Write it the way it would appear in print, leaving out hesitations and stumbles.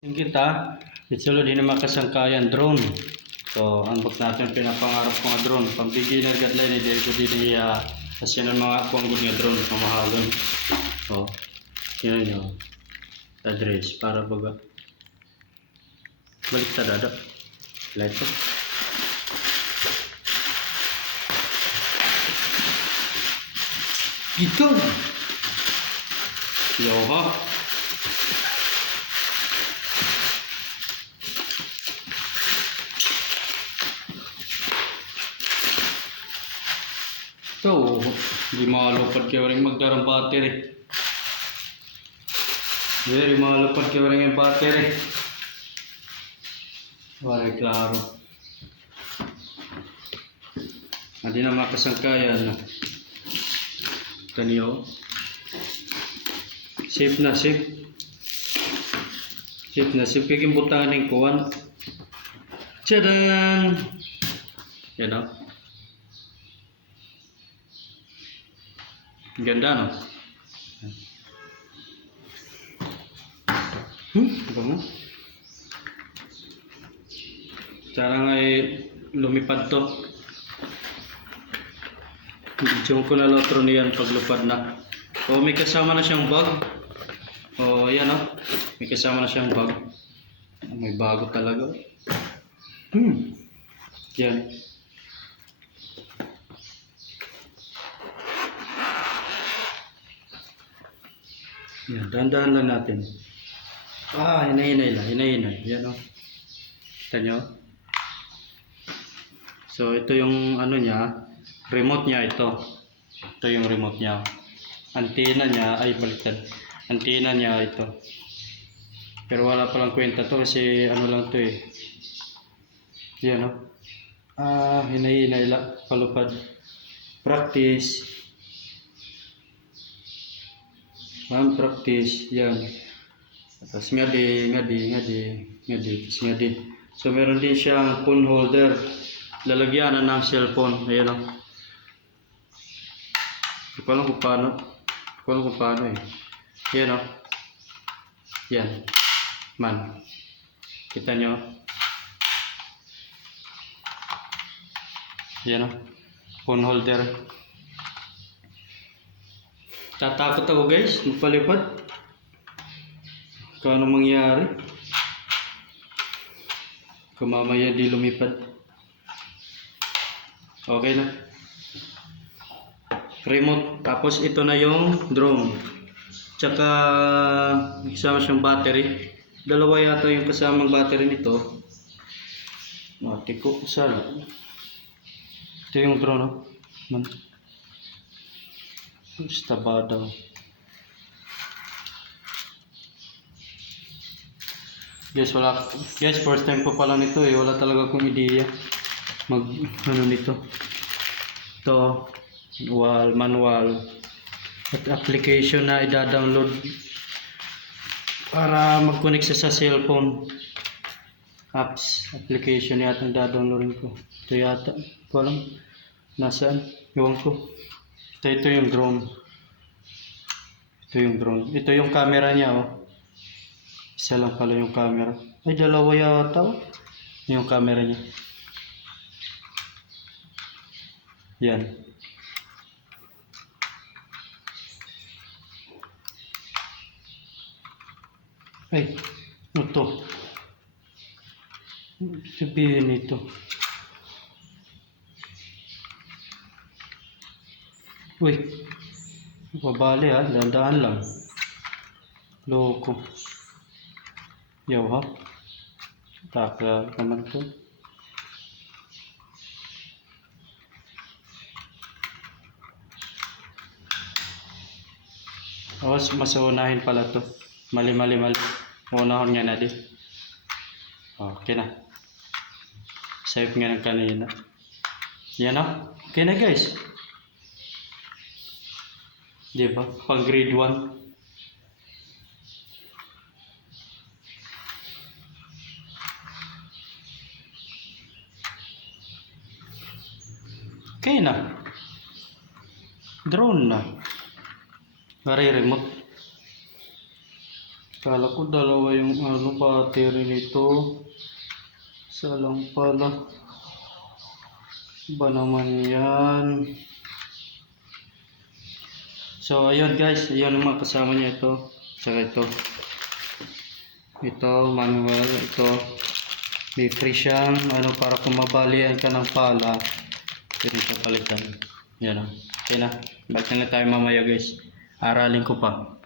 Yung kita, itsulod din na makasangkayan drone. So, unbox natin pinapangarap ko nga drone. Pang beginner guideline, dahil ko din kasi ng mga akong good nga drone, pamahalon. So, yun yun. Address, para baga. Balik ta dada. Light up. Ito! Yo ha! So, di malupad kayo rin magdarang battery. Very malupad kayo rin yung battery. Wala klaro. Hindi na makasangkayan. Kaniyo. Safe na, safe. Safe na, safe. Kaya butahan ng kuwan. Tchadan! Yan o. Ganda no? Ito mo? Sana nga lumipad to. Diyan ko na lotro niyan paglupad na. O may kasama na siyang bag. O yan o. May kasama na siyang bag. May bago talaga. Yan. Yan, dahan-dahan lang natin. Hinay-hinay lang, hinay-hinay. Yan o. Kita nyo? So, ito yung ano niya, remote niya ito. Ito yung remote niya. Antena niya, ay baliktad. Antena niya ito. Pero wala palang kwenta to kasi ano lang to eh. Yan o. Hinay-hinay lang, palupad. Practice. Practice, yan. Tapos ngadi. Tapos ngadi. So meron din siyang phone holder. Lalagyanan ng cellphone. Ayan o. Hindi ko alam kung paano. Eh. Yan o. Yan. Man. Kita nyo. Yan o. Phone holder. Tatakot ako guys, magpalipad. Kung anong mangyari. Kung mamaya di lumipad. Okay na. Remote. Tapos ito na yung drone. Tsaka kasama siyang battery. Dalawa yata yung kasamang battery nito. Mati ko. Sala. Ito yung drone. Oh. Man. Staba daw. Guys, first time ko pala nito eh. Wala talaga akong ideya ano nito. Ito, manual at application na i-download para mag-connect sa cellphone. Apps, application yata ang downloadin ko. Ito yata. Walang nasaan. Iwan ko. Ito yung drone. Ito yung camera niya oh. Isa lang pala yung camera. Ay dalawa yata oh. Yung camera niya. Yan. Ay, ito. Sabihin ito. Uy, pabali ha, dandaan lang. Loko. Yaw ha. Takla naman to. Mas unahin pala to. Mali. Unahon nga na di. Okay na. Save nga ng kanina. Yan ha. Okay na guys. Diba? Pag grade 1. Okay na. Drone na. Very remote. Kala ko dalawa yung ano battery nito. Isa lang pala. Ba naman yan? So ayun guys, ayun naman kasama niya ito. Tsaka ito. Ito manual, ito. May free siyang ano para kung mabalian ka ng pala. Pwede siya palitan. Yan o. Okay na. Balik na tayo mamaya guys. Aralin ko pa.